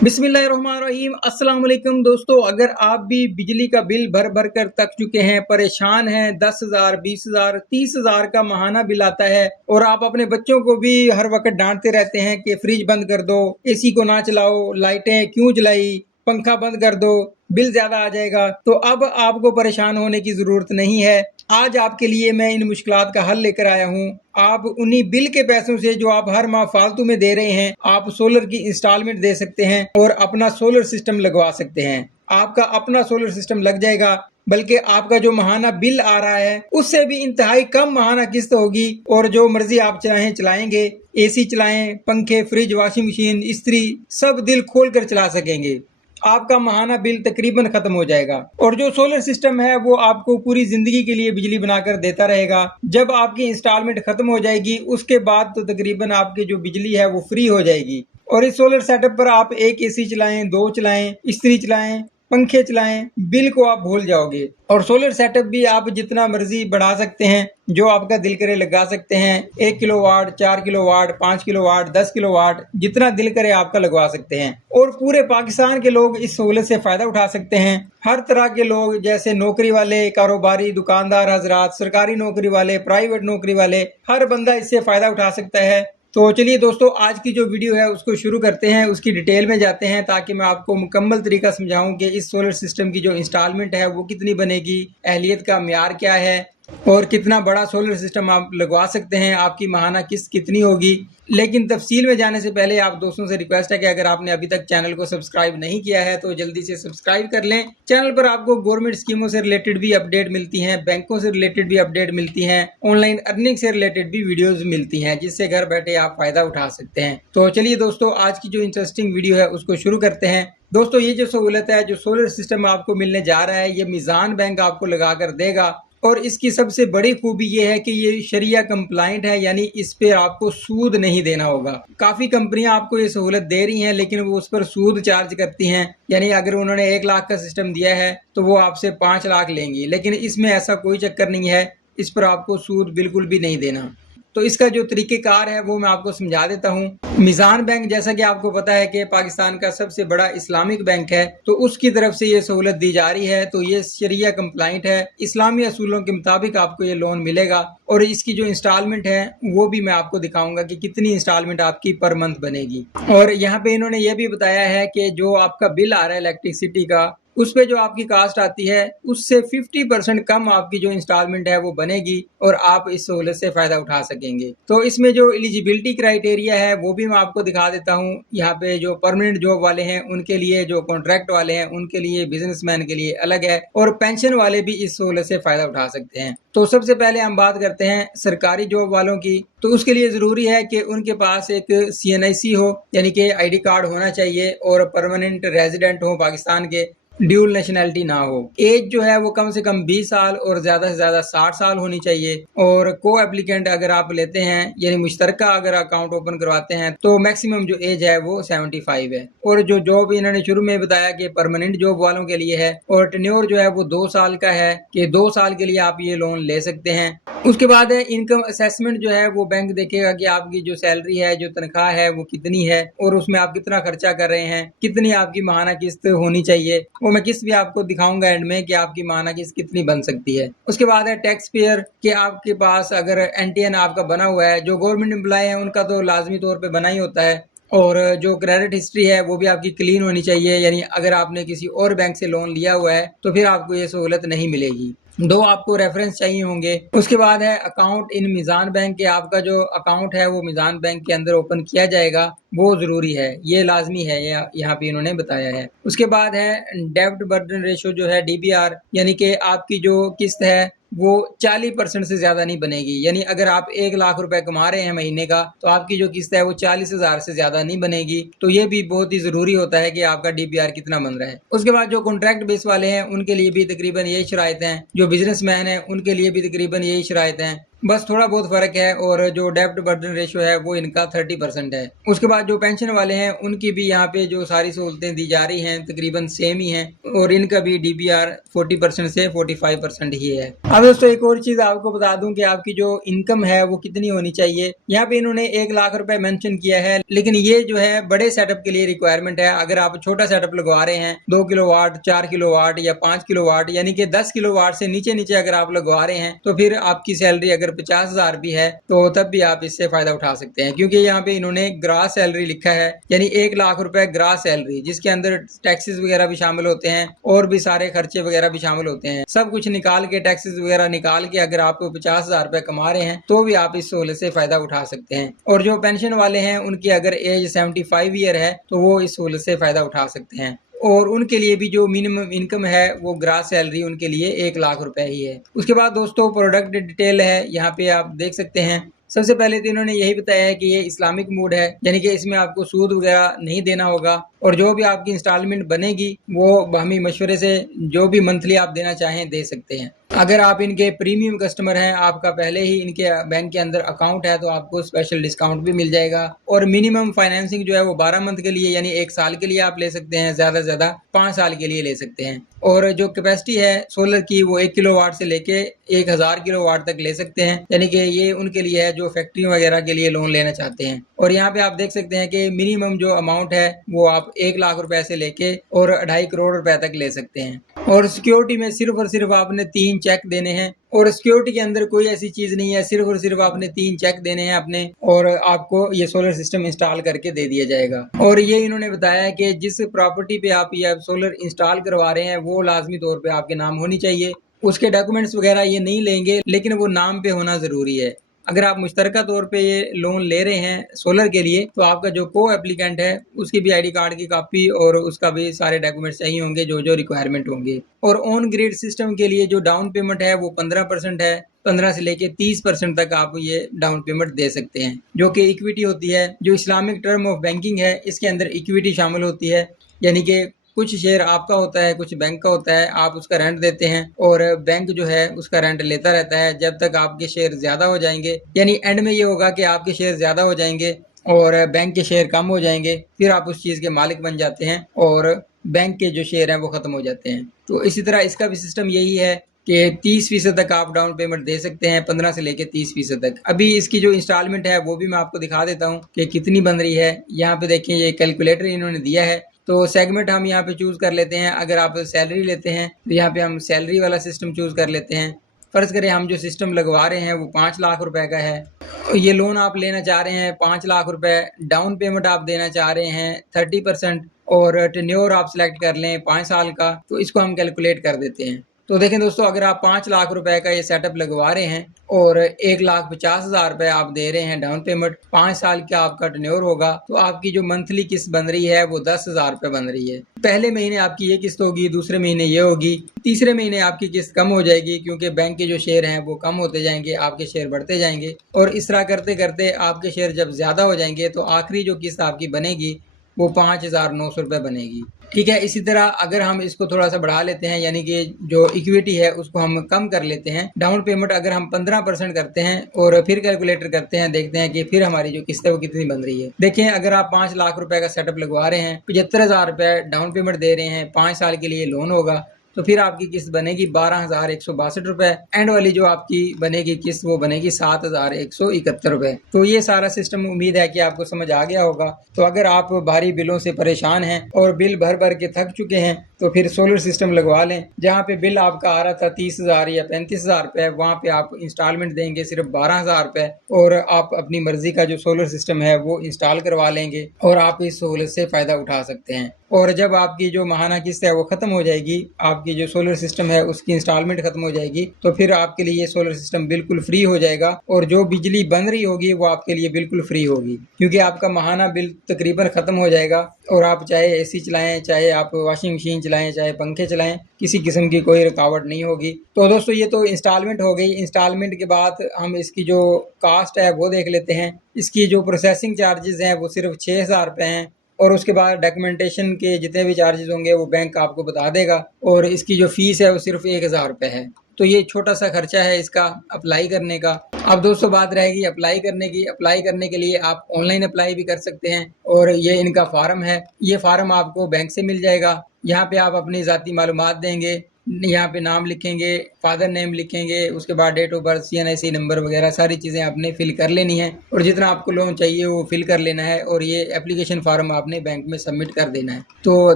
बिस्मिल्लाहिर्रहमानिर्रहीम अस्सलाम वालेकुम दोस्तों, अगर आप भी बिजली का बिल भर भर कर थक चुके हैं, परेशान हैं, 10,000, 20,000, 30,000 का माहाना बिल आता है और आप अपने बच्चों को भी हर वक्त डांटते रहते हैं कि फ्रिज बंद कर दो, एसी को ना चलाओ, लाइटें क्यों जलाई, पंखा बंद कर दो, बिल ज्यादा आ जाएगा। तो अब आपको परेशान होने की जरूरत नहीं है। आज आपके लिए मैं इन मुश्किलात का हल लेकर आया हूँ। आप उन्हीं बिल के पैसों से जो आप हर माह फालतू में दे रहे हैं, आप सोलर की इंस्टॉलमेंट दे सकते हैं और अपना सोलर सिस्टम लगवा सकते हैं। आपका अपना सोलर सिस्टम लग जाएगा, बल्कि आपका जो माहाना बिल आ रहा है उससे भी इंतहाई कम माहाना किस्त होगी और जो मर्जी आप चाहें चलाएंगे। एसी चलाएं, पंखे, फ्रिज, वॉशिंग मशीन, इस्त्री सब दिल खोल कर चला सकेंगे। आपका माहाना बिल तकरीबन खत्म हो जाएगा और जो सोलर सिस्टम है वो आपको पूरी जिंदगी के लिए बिजली बनाकर देता रहेगा। जब आपकी इंस्टॉलमेंट खत्म हो जाएगी उसके बाद तो तकरीबन आपकी जो बिजली है वो फ्री हो जाएगी। और इस सोलर सेटअप पर आप एक एसी चलाएं, दो चलाएं, इस्त्री चलाएं, पंखे चलाएं, बिल को आप भूल जाओगे। और सोलर सेटअप भी आप जितना मर्जी बढ़ा सकते हैं, जो आपका दिल करे लगा सकते हैं। 1 किलोवाट, 4 किलोवाट, 5 किलोवाट, 10 किलोवाट, जितना दिल करे आपका लगवा सकते हैं। और पूरे पाकिस्तान के लोग इस सहूलत से फायदा उठा सकते हैं। हर तरह के लोग, जैसे नौकरी वाले, कारोबारी, दुकानदार हजरात, सरकारी नौकरी वाले, प्राइवेट नौकरी वाले, हर बंदा इससे फायदा उठा सकता है। तो चलिए दोस्तों, आज की जो वीडियो है उसको शुरू करते हैं, उसकी डिटेल में जाते हैं ताकि मैं आपको मुकम्मल तरीका समझाऊं कि इस सोलर सिस्टम की जो इंस्टॉलमेंट है वो कितनी बनेगी, अहलियत का म्यार क्या है और कितना बड़ा सोलर सिस्टम आप लगवा सकते हैं, आपकी माहाना किस्त कितनी होगी। लेकिन तफसील में जाने से पहले आप दोस्तों से रिक्वेस्ट है कि अगर आपने अभी तक चैनल को सब्सक्राइब नहीं किया है तो जल्दी से सब्सक्राइब कर लें। चैनल पर आपको गवर्नमेंट स्कीमों से रिलेटेड भी अपडेट मिलती हैं, बैंकों से रिलेटेड भी अपडेट मिलती हैं, ऑनलाइन अर्निंग से रिलेटेड भी वीडियोज मिलती हैं, जिससे घर बैठे आप फायदा उठा सकते हैं। तो चलिए दोस्तों, आज की जो इंटरेस्टिंग वीडियो है उसको शुरू करते हैं। दोस्तों, ये जो सहूलत है, जो सोलर सिस्टम आपको मिलने जा रहा है, ये मीज़ान बैंक आपको लगा कर देगा। और इसकी सबसे बड़ी खूबी ये है कि ये शरिया कंप्लाइंट है, यानी इस पे आपको सूद नहीं देना होगा। काफी कंपनियां आपको ये सहूलत दे रही हैं लेकिन वो उस पर सूद चार्ज करती हैं, यानी अगर उन्होंने 1 लाख का सिस्टम दिया है तो वो आपसे 5 लाख लेंगी। लेकिन इसमें ऐसा कोई चक्कर नहीं है, इस पर आपको सूद बिल्कुल भी नहीं देना। तो इसका जो तरीकेकार है वो मैं आपको समझा देता हूँ। मीज़ान बैंक, जैसा कि आपको पता है कि पाकिस्तान का सबसे बड़ा इस्लामिक बैंक है, तो उसकी तरफ से ये सहूलत दी जा रही है। तो ये शरिया कंप्लाइंट है, इस्लामी असूलों के मुताबिक आपको ये लोन मिलेगा। और इसकी जो इंस्टॉलमेंट है वो भी मैं आपको दिखाऊंगा कि कितनी इंस्टॉलमेंट आपकी पर मंथ बनेगी। और यहाँ पे इन्होंने ये भी बताया है कि जो आपका बिल आ रहा है इलेक्ट्रिसिटी का, उस पे जो आपकी कास्ट आती है उससे 50% कम आपकी जो इंस्टॉलमेंट है वो बनेगी और आप इस सहूलत से फायदा उठा सकेंगे। तो इसमें जो एलिजिबिलिटी क्राइटेरिया है वो भी मैं आपको दिखा देता हूँ। यहाँ पे जो परमानेंट जॉब वाले हैं उनके लिए, जो कॉन्ट्रैक्ट वाले हैं उनके लिए, बिजनेसमैन के लिए अलग है, और पेंशन वाले भी इस सहूलत से फायदा उठा सकते हैं। तो सबसे पहले हम बात करते हैं सरकारी जॉब वालों की। तो उसके लिए जरूरी है कि उनके पास एक CNIC हो, यानी कि ID कार्ड होना चाहिए, और परमानेंट रेजिडेंट हो पाकिस्तान के, ड्यूल नेशनैलिटी ना हो। एज जो है वो कम से कम 20 साल और ज्यादा से ज्यादा 60 साल होनी चाहिए। और को एप्लीकेंट अगर आप लेते हैं, यानी मुश्तरका अगर अकाउंट ओपन करवाते हैं, तो मैक्सिमम जो एज है वो 75 है। और जो जॉब इन्होंने शुरू में बताया कि परमानेंट जॉब वालों के लिए है, और टेन्योर जो है वो 2 साल का है, कि 2 साल के लिए आप ये लोन ले सकते हैं। उसके बाद है इनकम असेसमेंट, जो है वो बैंक देखेगा कि आपकी जो सैलरी है, जो तनख्वाह है वो कितनी है और उसमें आप कितना खर्चा कर रहे हैं, कितनी आपकी माहाना किस्त होनी चाहिए। मैं किस्त भी आपको दिखाऊंगा एंड में कि आपकी माहाना किस्त कितनी बन सकती है। उसके बाद है टैक्स पेयर, कि आपके पास अगर NTN आपका बना हुआ है, जो गवर्नमेंट एम्प्लॉय है उनका तो लाजमी तौर पे बना ही होता है। और जो क्रेडिट हिस्ट्री है वो भी आपकी क्लीन होनी चाहिए, यानी अगर आपने किसी और बैंक से लोन लिया हुआ है तो फिर आपको ये सहूलत नहीं मिलेगी। 2 आपको रेफरेंस चाहिए होंगे। उसके बाद है अकाउंट इन मीज़ान बैंक, के आपका जो अकाउंट है वो मीज़ान बैंक के अंदर ओपन किया जाएगा, वो जरूरी है, ये लाजमी है, यहाँ पे इन्होंने बताया है। उसके बाद है डेब्ट बर्डन रेशो, जो है DBR, यानी कि आपकी जो किस्त है वो 40% से ज्यादा नहीं बनेगी। यानी अगर आप 1 लाख रुपए कमा रहे हैं महीने का, तो आपकी जो किस्त है वो 40,000 से ज्यादा नहीं बनेगी। तो ये भी बहुत ही जरूरी होता है कि आपका DBR कितना बन रहा है। उसके बाद जो कॉन्ट्रैक्ट बेस वाले हैं उनके लिए भी तकरीबन यही शराइत हैं, जो बिजनेसमैन है उनके लिए भी तकरीबन यही शराइत हैं। बस थोड़ा बहुत फर्क है, और जो डेब्ट बर्डन रेशियो है वो इनका 30% है। उसके बाद जो पेंशन वाले हैं उनकी भी यहाँ पे जो सारी सहूलतें दी जा रही हैं तकरीबन सेम ही हैं, और इनका भी डीबीआर 40% से 45% ही है। अब दोस्तों एक और चीज आपको बता दूं कि आपकी जो इनकम है वो कितनी होनी चाहिए। यहाँ पे इन्होंने 1 लाख रुपए मेंशन किया है, लेकिन ये जो है बड़े सेटअप के लिए रिक्वायरमेंट है। अगर आप छोटा सेटअप लगवा रहे हैं 2 किलोवाट, 4 किलोवाट या 5 किलोवाट, यानी कि 10 किलोवाट से नीचे नीचे अगर आप लगवा रहे हैं, तो फिर आपकी सैलरी अगर 50,000 भी है तो तब भी आप इससे फायदा उठा सकते हैं, क्योंकि यहाँ पे इन्होंने ग्रास सैलरी लिखा है, यानी 1 लाख रुपए ग्रास सैलरी, जिसके अंदर टैक्सेस वगैरह भी शामिल होते हैं और भी सारे खर्चे वगैरह भी शामिल होते हैं। सब कुछ निकाल के, टैक्सेस वगैरह निकाल के अगर आप 50,000 रुपए कमा रहे हैं तो भी आप इस सहूलत से फायदा उठा सकते हैं। और जो पेंशन वाले हैं उनकी अगर एज 75 ईयर है तो वो इस सहूलत से फायदा उठा सकते हैं, और उनके लिए भी जो मिनिमम इनकम है वो ग्रास सैलरी उनके लिए 1 लाख रुपए ही है। उसके बाद दोस्तों प्रोडक्ट डिटेल है, यहाँ पे आप देख सकते हैं। सबसे पहले तो इन्होंने यही बताया है कि ये इस्लामिक मूड है, यानी कि इसमें आपको सूद वगैरह नहीं देना होगा, और जो भी आपकी इंस्टॉलमेंट बनेगी वो बाहमी मशवरे से जो भी मंथली आप देना चाहें दे सकते हैं। अगर आप इनके प्रीमियम कस्टमर हैं, आपका पहले ही इनके बैंक के अंदर अकाउंट है, तो आपको स्पेशल डिस्काउंट भी मिल जाएगा। और मिनिमम फाइनेंसिंग जो है वो 12 मंथ के लिए यानी 1 साल के लिए आप ले सकते हैं, ज्यादा से ज्यादा 5 साल के लिए ले सकते हैं। और जो कैपेसिटी है सोलर की वो 1 किलोवाट से लेके 1000 किलोवाट तक ले सकते हैं, यानी कि ये उनके लिए है जो फैक्ट्री वगैरह के लिए लोन लेना चाहते हैं। और यहाँ पे आप देख सकते हैं कि मिनिमम जो अमाउंट है वो आप 1 लाख रुपए से लेके और 2.5 करोड़ रुपए तक ले सकते हैं। और सिक्योरिटी में सिर्फ और सिर्फ आपने 3 चेक देने हैं, और सिक्योरिटी के अंदर कोई ऐसी चीज नहीं है, सिर्फ और सिर्फ आपने 3 चेक देने हैं अपने, और आपको ये सोलर सिस्टम इंस्टॉल करके दे दिया जाएगा। और ये इन्होंने बताया है कि जिस प्रॉपर्टी पे आप ये सोलर इंस्टॉल करवा रहे हैं वो लाजमी तौर पे आपके नाम होनी चाहिए। उसके डॉक्यूमेंट्स वगैरह ये नहीं लेंगे, लेकिन वो नाम पे होना जरूरी है। अगर आप मुश्तरका तौर पे ये लोन ले रहे हैं सोलर के लिए, तो आपका जो को एप्लीकेंट है उसकी भी आईडी कार्ड की कॉपी और उसका भी सारे डॉक्यूमेंट्स चाहिए होंगे जो जो रिक्वायरमेंट होंगे। और ऑन ग्रिड सिस्टम के लिए जो डाउन पेमेंट है वो 15% है। 15 से लेके 30% तक आप ये डाउन पेमेंट दे सकते हैं, जो कि इक्विटी होती है। जो इस्लामिक टर्म ऑफ बैंकिंग है इसके अंदर इक्विटी शामिल होती है, यानी कि कुछ शेयर आपका होता है, कुछ बैंक का होता है, आप उसका रेंट देते हैं और बैंक जो है उसका रेंट लेता रहता है जब तक आपके शेयर ज्यादा हो जाएंगे। यानी एंड में ये होगा कि आपके शेयर ज्यादा हो जाएंगे और बैंक के शेयर कम हो जाएंगे, फिर आप उस चीज के मालिक बन जाते हैं और बैंक के जो शेयर हैं वो खत्म हो जाते हैं। तो इसी तरह इसका भी सिस्टम यही है कि 30% तक आप डाउन पेमेंट दे सकते हैं, 15 से लेके 30% तक। अभी इसकी जो इंस्टॉलमेंट है वो भी मैं आपको दिखा देता हूँ कि कितनी बन रही है। यहाँ पे देखिए ये कैलकुलेटर इन्होंने दिया है, तो सेगमेंट हम यहाँ पे चूज कर लेते हैं। अगर आप सैलरी लेते हैं तो यहाँ पे हम सैलरी वाला सिस्टम चूज कर लेते हैं। फर्ज करें हम जो सिस्टम लगवा रहे हैं वो 5 लाख रुपए का है, तो ये लोन आप लेना चाह रहे हैं 5 लाख रुपए, डाउन पेमेंट आप देना चाह रहे हैं 30%, और टेन्योर आप सिलेक्ट कर लें 5 साल का। तो इसको हम कैलकुलेट कर देते हैं। तो देखें दोस्तों, अगर आप 5 लाख रुपए का ये सेटअप लगवा रहे हैं और 1,50,000 रुपए आप दे रहे हैं डाउन पेमेंट, 5 साल का आपका टेन्योर होगा, तो आपकी जो मंथली किस्त बन रही है वो 10,000 रुपए बन रही है। पहले महीने आपकी ये किस्त होगी, दूसरे महीने ये होगी, तीसरे महीने आपकी किस्त कम हो जाएगी क्योंकि बैंक के जो शेयर हैं वो कम होते जाएंगे, आपके शेयर बढ़ते जाएंगे, और इस तरह करते करते आपके शेयर जब ज्यादा हो जाएंगे तो आखिरी जो किस्त आपकी बनेगी वो 5,900 रुपए बनेगी। ठीक है, इसी तरह अगर हम इसको थोड़ा सा बढ़ा लेते हैं, यानी कि जो इक्विटी है उसको हम कम कर लेते हैं, डाउन पेमेंट अगर हम 15% करते हैं और फिर कैलकुलेटर करते हैं, देखते हैं कि फिर हमारी जो किस्त है वो कितनी बन रही है। देखें, अगर आप 5 लाख रुपए का सेटअप लगवा रहे हैं, 75,000 रुपए डाउन पेमेंट दे रहे हैं, 5 साल के लिए लोन होगा, तो फिर आपकी किस्त बनेगी 12,162 रुपए। एंड वाली जो आपकी बनेगी किस्त वो बनेगी 7,171 रुपए। तो ये सारा सिस्टम उम्मीद है कि आपको समझ आ गया होगा। तो अगर आप भारी बिलों से परेशान हैं और बिल भर भर के थक चुके हैं तो फिर सोलर सिस्टम लगवा लें। जहाँ पे बिल आपका आ रहा था 30,000 या 35,000 रुपए, वहाँ पे आप इंस्टॉलमेंट देंगे सिर्फ 12,000 रुपए और आप अपनी मर्जी का जो सोलर सिस्टम है वो इंस्टॉल करवा लेंगे और आप इस सहूलत से फायदा उठा सकते हैं। और जब आपकी जो माहाना किस्त है वो खत्म हो जाएगी, आपकी जो सोलर सिस्टम है उसकी इंस्टॉलमेंट खत्म हो जाएगी, तो फिर आपके लिए ये सोलर सिस्टम बिल्कुल फ्री हो जाएगा और जो बिजली बन रही होगी वो आपके लिए बिल्कुल फ्री होगी, क्योंकि आपका माहाना बिल तकरीबन खत्म हो जाएगा। और आप चाहे एसी चलाएं, चाहे आप वॉशिंग मशीन चलाएं, चाहे पंखे चलाएं, किसी किस्म की कोई रुकावट नहीं होगी। तो दोस्तों, ये तो इंस्टॉलमेंट हो गई। इंस्टॉलमेंट के बाद हम इसकी जो कास्ट है वो देख लेते हैं। इसकी जो प्रोसेसिंग चार्जेस हैं वो सिर्फ 6,000 रुपये हैं, और उसके बाद डॉक्यूमेंटेशन के जितने भी चार्जेस होंगे वो बैंक आपको बता देगा, और इसकी जो फीस है वो सिर्फ 1,000 रुपये है। तो ये छोटा सा खर्चा है इसका अप्लाई करने का। अब दोस्तों बात रहेगी अप्लाई करने की। अप्लाई करने के लिए आप ऑनलाइन अप्लाई भी कर सकते हैं और ये इनका फार्म है। ये फार्म आपको बैंक से मिल जाएगा। यहाँ पे आप अपनी ज़ाती मालूमात देंगे, यहाँ पे नाम लिखेंगे, फादर नेम लिखेंगे, उसके बाद date of birth, CNIC number वगैरह सारी चीज़ें आपने फिल कर लेनी है और जितना आपको लोन चाहिए वो फिल कर लेना है और ये एप्लीकेशन फार्म आपने बैंक में सबमिट कर देना है। तो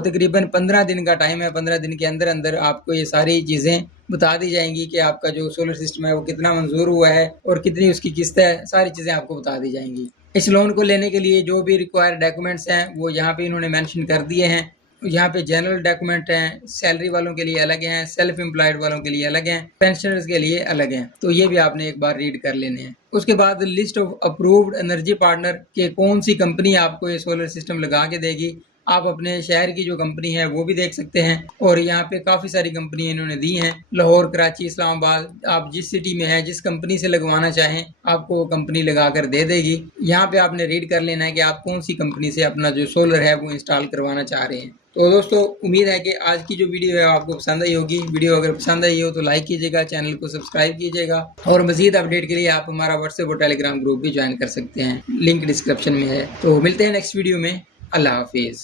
तकरीबन 15 दिन का टाइम है। 15 दिन के अंदर अंदर आपको ये सारी चीज़ें बता दी जाएंगी कि आपका जो सोलर सिस्टम है वो कितना मंजूर हुआ है और कितनी उसकी किस्त है, सारी चीज़ें आपको बता दी जाएंगी। इस लोन को लेने के लिए जो भी रिक्वायर्ड डॉक्यूमेंट्स हैं वो यहाँ पे इन्होंने मेंशन कर दिए हैं। यहाँ पे जनरल डॉक्यूमेंट हैं, सैलरी वालों के लिए अलग हैं, सेल्फ एम्प्लॉयड वालों के लिए अलग हैं, पेंशनर्स के लिए अलग हैं। तो ये भी आपने एक बार रीड कर लेने हैं। उसके बाद list of approved energy partner के कौन सी कंपनी आपको ये सोलर सिस्टम लगा के देगी, आप अपने शहर की जो कंपनी है वो भी देख सकते हैं। और यहाँ पे काफ़ी सारी कंपनी इन्होंने दी हैं, लाहौर, कराची, इस्लामाबाद। आप जिस सिटी में है, जिस कंपनी से लगवाना चाहें आपको वो कंपनी लगा कर दे देगी। यहाँ पे आपने रीड कर लेना है कि आप कौन सी कंपनी से अपना जो सोलर है वो इंस्टॉल करवाना चाह रहे हैं। तो दोस्तों उम्मीद है कि आज की जो वीडियो है आपको पसंद आई होगी। वीडियो अगर पसंद आई हो तो लाइक कीजिएगा, चैनल को सब्सक्राइब कीजिएगा और मजीद अपडेट के लिए आप हमारा व्हाट्सएप और टेलीग्राम ग्रुप भी ज्वाइन कर सकते हैं, लिंक डिस्क्रिप्शन में है। तो मिलते हैं नेक्स्ट वीडियो में। अल्लाह हाफिज़।